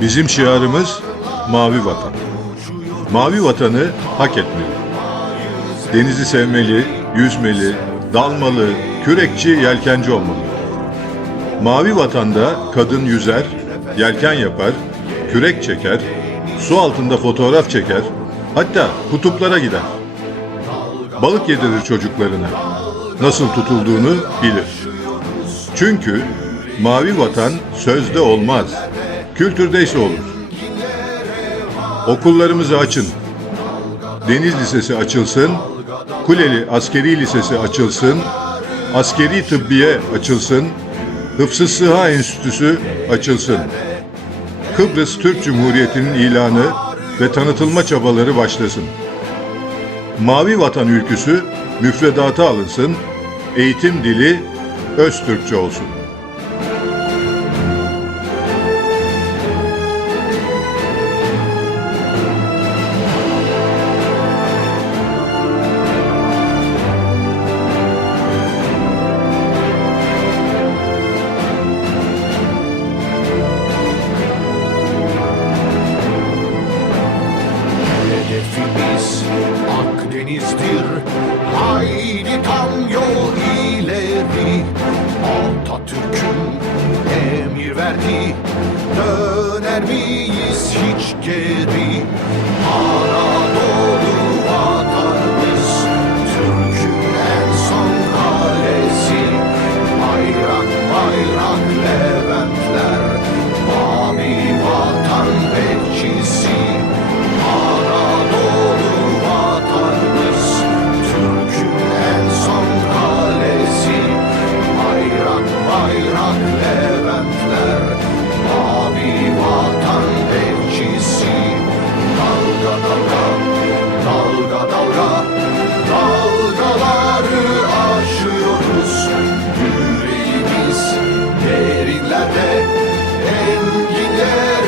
Bizim şiarımız mavi vatan. Mavi vatanı hak etmeli. Denizi sevmeli, yüzmeli, dalmalı, kürekçi, yelkenci olmalı. Mavi vatanda kadın yüzer, yelken yapar, kürek çeker, su altında fotoğraf çeker, hatta kutuplara gider. Balık yedirir çocuklarına. Nasıl tutulduğunu bilir. Çünkü mavi vatan sözde olmaz, kültürdeyse olur. Okullarımızı açın. Deniz Lisesi açılsın, Kuleli Askeri Lisesi açılsın, Askeri Tıbbiye açılsın, Hıfzı Sıha Enstitüsü açılsın. Kıbrıs Türk Cumhuriyeti'nin ilanı ve tanıtılma çabaları başlasın. Mavi Vatan ülküsü müfredata alınsın, eğitim dili Öztürkçe olsun. Akdeniz'dir Haydi tam yol ileri. Atatürk'ün emir verdi. Döner miyiz hiç geri? Anadolu yeah.